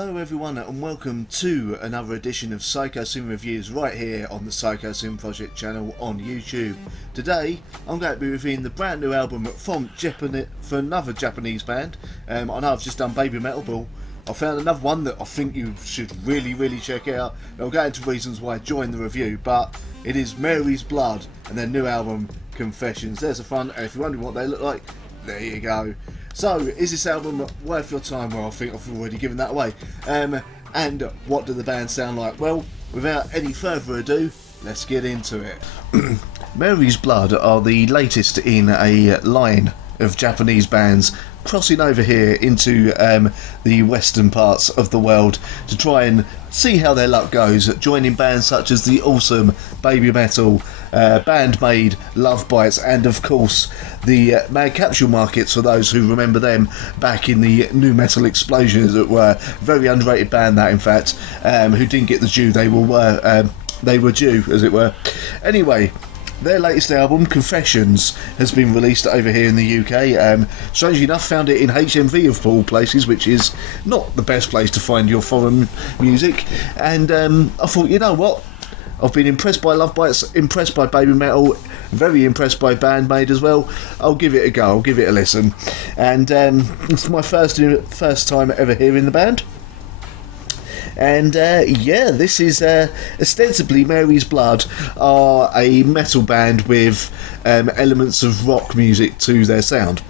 Hello everyone and welcome to another edition of Psychosin Reviews right here on the Psychosin Project channel on YouTube. Today I'm going to be reviewing the brand new album from another Japanese band. I know I've just done Baby Metal, but I found another one that I think you should really check out. I'll get into reasons why I joined the review, but it is Mary's Blood and their new album Confessions. There's the front, and if you're wondering what they look like, there you go. So, is this album worth your time? Well, I think I've already given that away. And what do the band sound like? Well, without any further ado, let's get into it. Mary's Blood are the latest in a line of Japanese bands crossing over here into the western parts of the world to try and see how their luck goes, joining bands such as the awesome Baby Metal, Band-Maid, Love Bites, and of course the Mad Capsule Markets, for those who remember them back in the nu metal explosion, as it were. Very underrated band that, in fact, who didn't get the due they were due, as it were. Anyway, their latest album, Confessions, has been released over here in the UK. Strangely enough, found it in HMV of all places, which is not the best place to find your foreign music. And I thought, you know what? I've been impressed by Love Bites, impressed by Baby Metal, very impressed by Band-Maid as well. I'll give it a go, I'll give it a listen. And it's my first time ever hearing the band. And yeah, this is ostensibly Mary's Blood are a metal band with elements of rock music to their sound.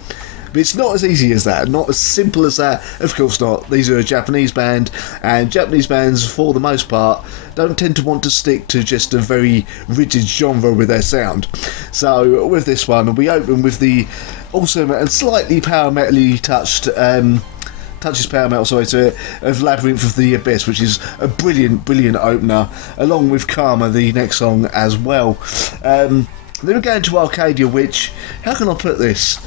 But it's not as easy as that, not as simple as that. Of course not. These are a Japanese band, and Japanese bands, for the most part, don't tend to want to stick to just a very rigid genre with their sound. So with this one, we open with the awesome and slightly power metal-y touches power metal, to it, of Labyrinth of the Abyss, which is a brilliant opener, along with Karma, the next song, as well. Then we go into Arcadia, which, how can I put this?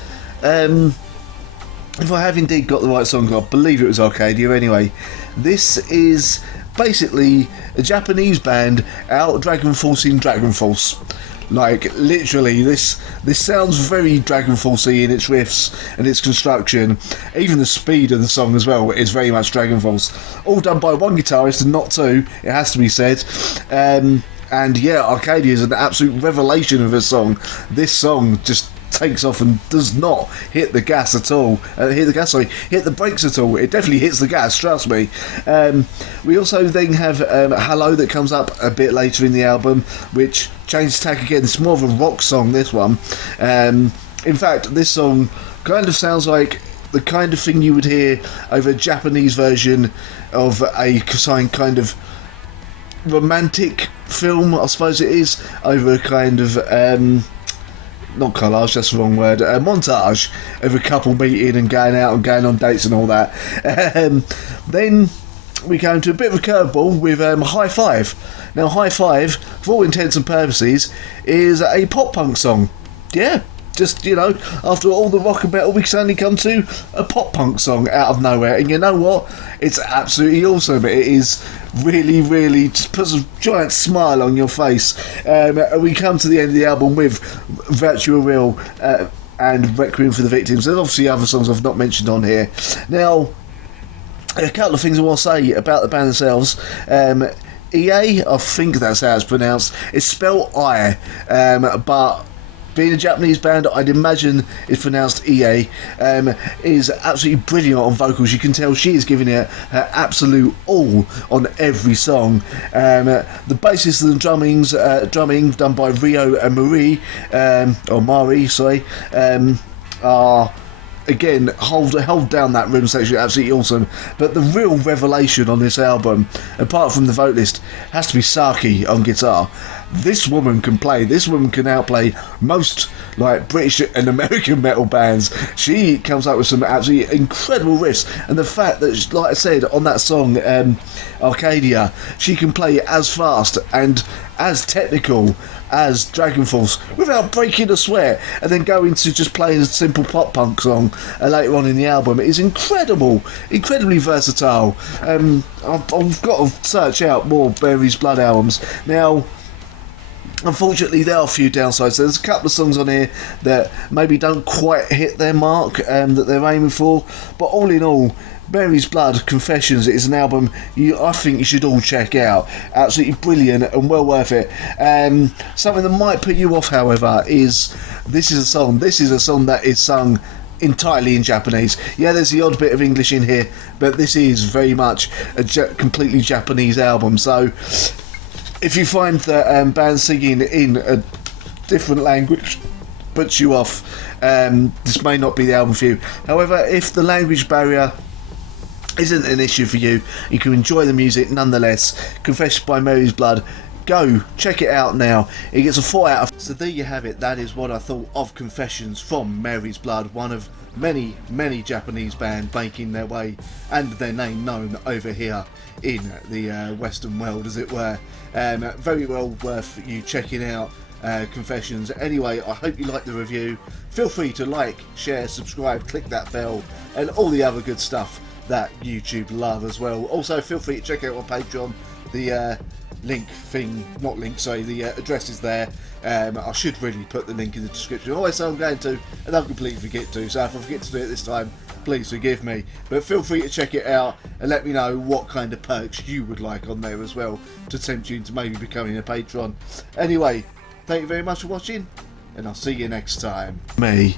If I have indeed got the right song, I believe it was Arcadia anyway. This is basically a Japanese band out Dragon Forcing Dragon Force. Like, literally, this sounds very Dragon Force-y in its riffs and its construction. Even the speed of the song as well is very much Dragon Force. All done by one guitarist and not two, it has to be said. And yeah, Arcadia is an absolute revelation of a song. This song just takes off and does not hit the gas at all. Hit the brakes at all. It definitely hits the gas, trust me. We also then have Hello that comes up a bit later in the album, which changes tack again. It's more of a rock song, this one. In fact, this song kind of sounds like the kind of thing you would hear over a Japanese version of a kind of romantic film, I suppose it is, over a kind of not collage, that's the wrong word, a montage of a couple meeting and going out and going on dates and all that. Then we go into a bit of a curveball with High Five. Now, High Five, for all intents and purposes, is a pop punk song. Yeah, just, you know, after all the rock and metal, we suddenly come to a pop punk song out of nowhere. And you know what? It's absolutely awesome. It is really just puts a giant smile on your face. And we come to the end of the album with Virtual Real and Requiem for the Victims. There's obviously other songs I've not mentioned on here. Now, a couple of things I want to say about the band themselves. EA, I think that's how it's pronounced. It's spelled I, but being a Japanese band, I'd imagine it's pronounced EA, is absolutely brilliant on vocals. You can tell she is giving it her absolute all on every song. The bassist and the drumming done by Rio and Marie, or Mari, sorry, are, again, hold down that rhythm section, absolutely awesome. But the real revelation on this album, apart from the vocalist, has to be Saki on guitar. This woman can play. This woman can outplay most like British and American metal bands. She comes up with some absolutely incredible riffs, and the fact that, like I said, on that song Arcadia, she can play as fast and as technical as Dragon Force without breaking a sweat, and then go into just playing a simple pop punk song later on in the album. It is incredibly versatile. I've got to search out more Mary's Blood albums now. Unfortunately, there are a few downsides. There's a couple of songs on here that maybe don't quite hit their mark that they're aiming for, but all in all, Mary's Blood Confessions is an album I think you should all check out. Absolutely brilliant and well worth it. Something that might put you off, however, is this is a song that is sung entirely in Japanese. Yeah, there's the odd bit of English in here, but this is very much a completely Japanese album. So if you find that bands singing in a different language puts you off, this may not be the album for you. However, if the language barrier isn't an issue for you, you can enjoy the music nonetheless. Confessions by Mary's Blood, go check it out now. It gets a 4 out of. So there you have it. That is what I thought of Confessions from Mary's Blood, one of many Japanese bands making their way and their name known over here in the Western world, as it were. Very well worth you checking out Confessions. Anyway, I hope you liked the review. Feel free to like, share, subscribe, click that bell, and all the other good stuff that YouTube love as well. Also, feel free to check out my Patreon. The the address is there. I should really put the link in the description. Always say I'm going to, and I'll completely forget to. So if I forget to do it this time, please forgive me. But feel free to check it out and let me know what kind of perks you would like on there as well to tempt you into maybe becoming a patron. Anyway, thank you very much for watching, and I'll see you next time. Me.